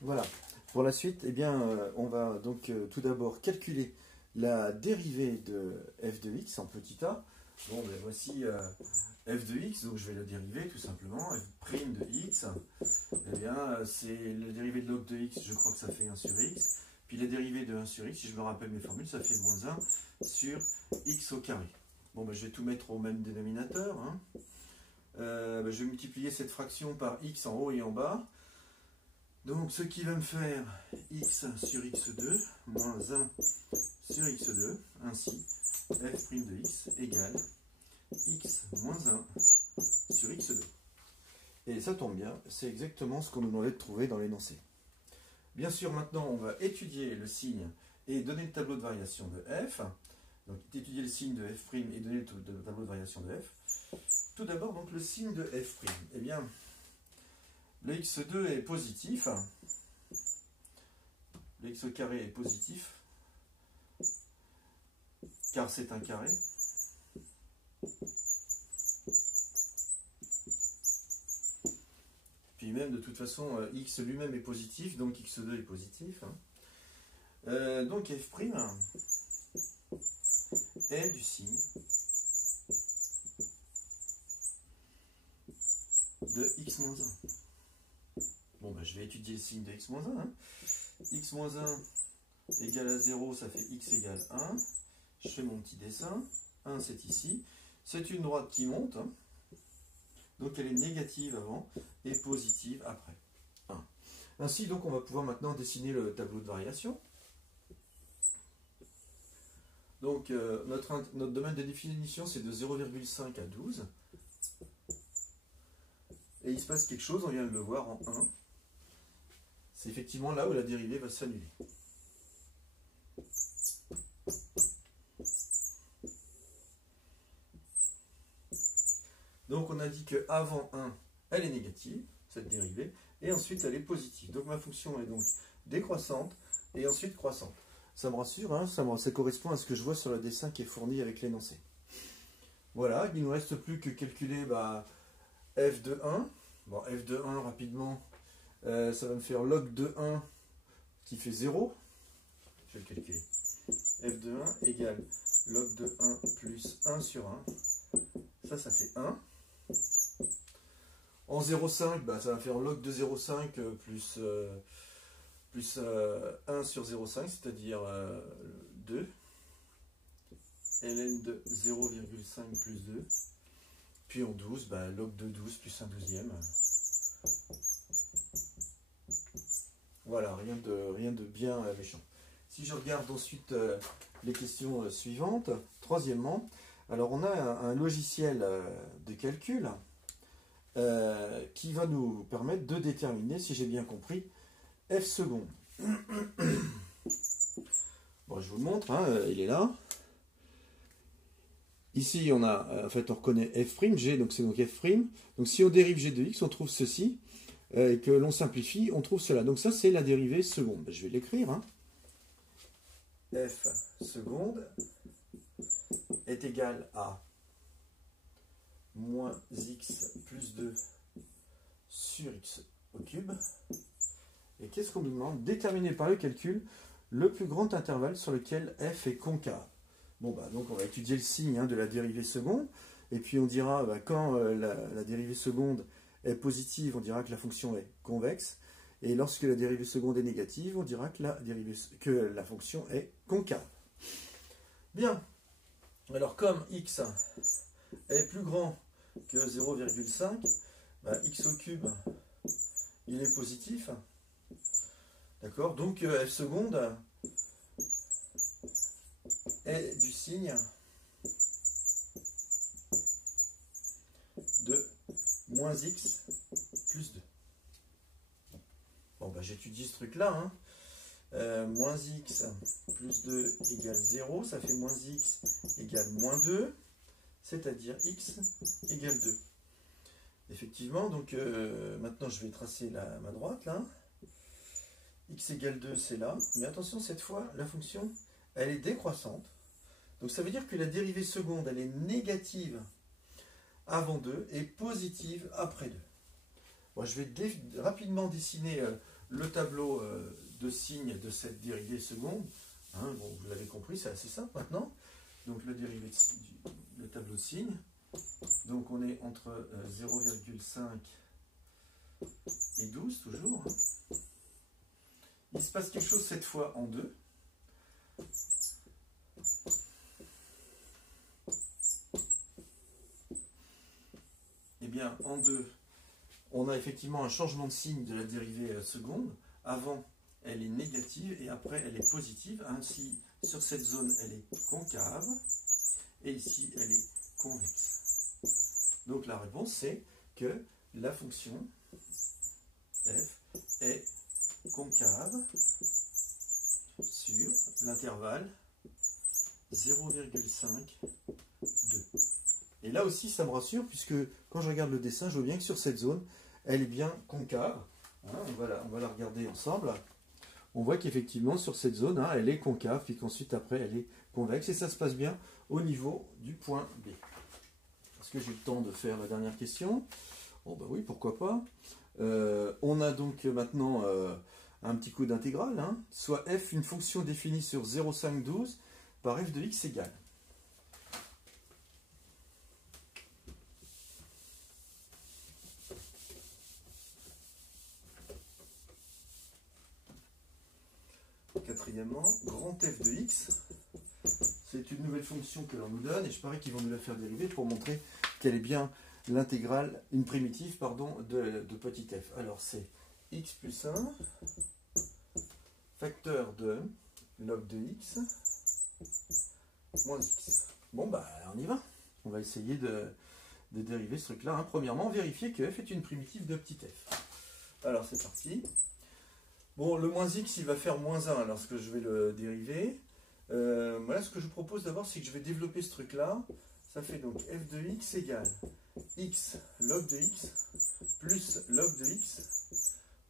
Voilà. Pour la suite, eh bien, on va donc tout d'abord calculer la dérivée de f de x en petit a. Bon, ben voici f de x, donc je vais la dériver tout simplement. F' de x, eh bien, c'est la dérivée de log de x, je crois que ça fait 1 sur x. Puis la dérivée de 1 sur x, si je me rappelle mes formules, ça fait moins 1 sur x au carré. Bon, ben, je vais tout mettre au même dénominateur. Hein. Ben, je vais multiplier cette fraction par x en haut et en bas. Donc, ce qui va me faire x sur x2 moins 1 sur x2, ainsi f' de x égale x moins 1 sur x2. Et ça tombe bien, c'est exactement ce qu'on nous demandait de trouver dans l'énoncé. Bien sûr, maintenant, on va étudier le signe et donner le tableau de variation de f. Donc, étudier le signe de f' et donner le tableau de variation de f. Tout d'abord, donc, le signe de f'. Eh bien, le x2 est positif. Le x au carré est positif, car c'est un carré. Puis même, de toute façon, x lui-même est positif, donc x2 est positif. Donc f' est du signe de x moins 1. Bon, ben, je vais étudier le signe de x moins 1. Hein. X moins 1 égale à 0, ça fait x égale 1. Je fais mon petit dessin. 1, c'est ici. C'est une droite qui monte. Hein. Donc elle est négative avant et positive après. 1. Ainsi, donc, on va pouvoir maintenant dessiner le tableau de variation. Donc, notre domaine de définition, c'est de 0,5 à 12. Et il se passe quelque chose, on vient de le voir en 1. C'est effectivement là où la dérivée va s'annuler. Donc on a dit qu'avant 1, elle est négative, cette dérivée, et ensuite elle est positive. Donc ma fonction est donc décroissante et ensuite croissante. Ça me rassure, hein, ça correspond à ce que je vois sur le dessin qui est fourni avec l'énoncé. Voilà, il ne nous reste plus que calculer f de 1. Bon, f de 1, rapidement, ça va me faire log de 1 qui fait 0. Je vais le calculer. f de 1 égale log de 1 plus 1 sur 1. Ça fait 1. En 0,5, ça va faire log de 0,5 plus 1 sur 0,5, c'est-à-dire 2. ln de 0,5 plus 2. Puis en 12, log de 12 plus 1 douzième. Voilà, rien de bien méchant. Si je regarde ensuite les questions suivantes, troisièmement, alors on a un logiciel de calcul qui va nous permettre de déterminer, si j'ai bien compris, f seconde. Bon, je vous le montre, hein, il est là. Ici, on a, en fait, on reconnaît f', g, donc c'est donc f'. Donc si on dérive g de x, on trouve ceci, et que l'on simplifie, on trouve cela. Donc ça, c'est la dérivée seconde. Je vais l'écrire. Hein. F seconde est égal à moins x plus 2 sur x au cube. Et qu'est-ce qu'on nous demande? Déterminer par le calcul le plus grand intervalle sur lequel f est concave. Bon, donc on va étudier le signe de la dérivée seconde. Et puis on dira, quand la dérivée seconde est positive, on dira que la fonction est convexe. Et lorsque la dérivée seconde est négative, on dira que la fonction est concave. Bien. Alors comme x est plus grand que 0,5, x au cube, il est positif. D'accord? Donc f seconde est du signe de moins x plus 2. Bon, j'étudie ce truc-là. Hein. Moins x plus 2 égale 0, ça fait moins x égale moins 2, c'est-à-dire x égale 2. Effectivement, donc maintenant je vais tracer ma droite là. X égale 2, c'est là. Mais attention, cette fois, la fonction, elle est décroissante. Donc ça veut dire que la dérivée seconde, elle est négative avant 2 et positive après 2. Bon, je vais rapidement dessiner le tableau de signes de cette dérivée seconde. Hein, bon, vous l'avez compris, c'est assez simple maintenant. Donc le dérivé le tableau de signes. Donc on est entre 0,5 et 12 toujours. Il se passe quelque chose cette fois en 2. Eh bien, en 2, on a effectivement un changement de signe de la dérivée seconde. Avant, elle est négative et après, elle est positive. Ainsi, sur cette zone, elle est concave et ici, elle est convexe. Donc, la réponse, c'est que la fonction f est concave sur l'intervalle 0,5, 2. Et là aussi, ça me rassure, puisque quand je regarde le dessin, je vois bien que sur cette zone, elle est bien concave. Hein, on va la regarder ensemble. On voit qu'effectivement, sur cette zone, hein, elle est concave, puis qu'ensuite, après, elle est convexe. Et ça se passe bien au niveau du point B. Est-ce que j'ai le temps de faire la dernière question? Oh, bah oui, pourquoi pas. On a donc maintenant un petit coup d'intégrale, hein, soit f, une fonction définie sur 0,512 par f de x égale. Quatrièmement, grand f de x, c'est une nouvelle fonction que l'on nous donne, et je parie qu'ils vont nous la faire dériver pour montrer qu'elle est bien l'intégrale, une primitive, pardon, de petit f. Alors c'est x plus 1, facteur de log de x, moins x. Bon, bah, on y va. On va essayer de dériver ce truc-là. Hein. Premièrement, vérifier que f est une primitive de petit f. Alors, c'est parti. Bon, le moins x, il va faire moins 1 lorsque je vais le dériver. Voilà, ce que je vous propose d'abord, c'est que je vais développer ce truc-là. Ça fait donc f de x égale x log de x plus log de x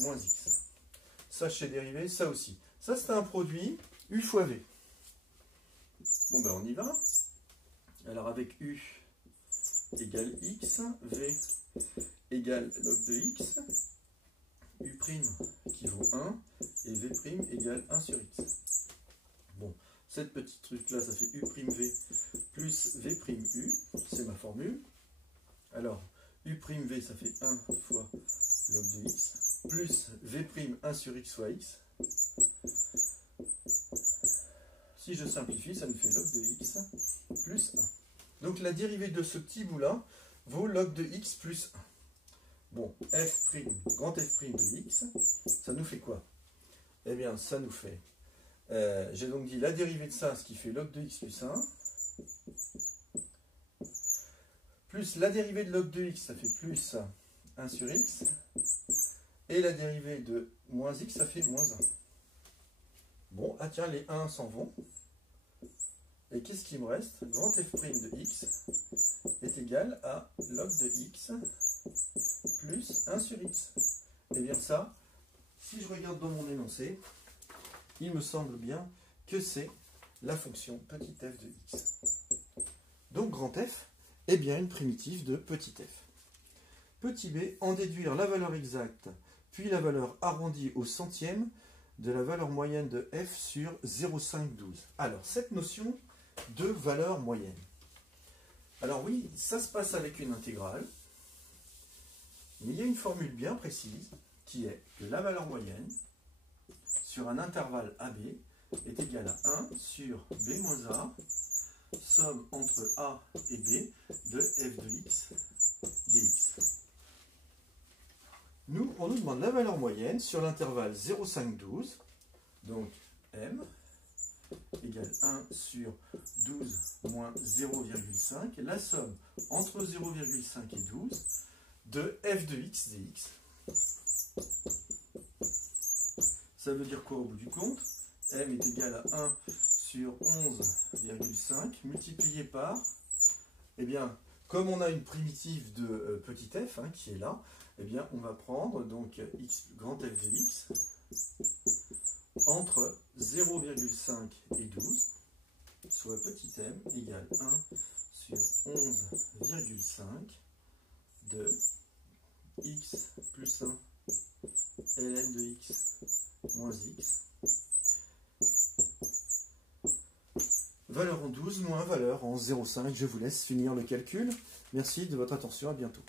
moins x. Ça, je sais dériver, ça aussi. Ça, c'est un produit u fois v. Bon, ben, on y va. Alors, avec u égale x, v égale log de x, u' qui vaut 1, et v' égale 1 sur x. Bon, cette petite truc-là, ça fait u'v plus v'u, c'est ma formule. Alors, u'v, ça fait 1 fois log de x, plus v' 1 sur x fois x. Si je simplifie, ça me fait log de x plus 1. Donc la dérivée de ce petit bout-là vaut log de x plus 1. Bon, f', grand f' de x, ça nous fait quoi? Eh bien, ça nous fait... j'ai donc dit la dérivée de ça, ce qui fait log de x plus 1, plus la dérivée de log de x, ça fait plus 1 sur x, et la dérivée de moins x, ça fait moins 1. Bon, ah tiens, les 1 s'en vont. Et qu'est-ce qui me reste? Grand f' de x est égal à log de x plus 1 sur x. Et bien ça, si je regarde dans mon énoncé, il me semble bien que c'est la fonction petit f de x. Donc grand f est bien une primitive de petit f. Petit b, en déduire la valeur exacte, puis la valeur arrondie au centième de la valeur moyenne de f sur 0,512. Alors, cette notion de valeur moyenne. Alors oui, ça se passe avec une intégrale, mais il y a une formule bien précise qui est que la valeur moyenne sur un intervalle AB est égale à 1 sur B moins A, somme entre A et B de f de x dx. Nous, on nous demande la valeur moyenne sur l'intervalle 0,512, donc M égale 1 sur 12 moins 0,5, la somme entre 0,5 et 12 de f de x dx. Ça veut dire quoi au bout du compte? M est égal à 1 sur 11,5 multiplié par, eh bien, comme on a une primitive de petit f hein, qui est là, eh bien, on va prendre donc x, grand f de x entre 0,5 et 12, soit petit m égale 1 sur 11,5 de x plus 1 ln de x moins x. Valeur en 12 moins valeur en 0,5. Je vous laisse finir le calcul. Merci de votre attention, à bientôt.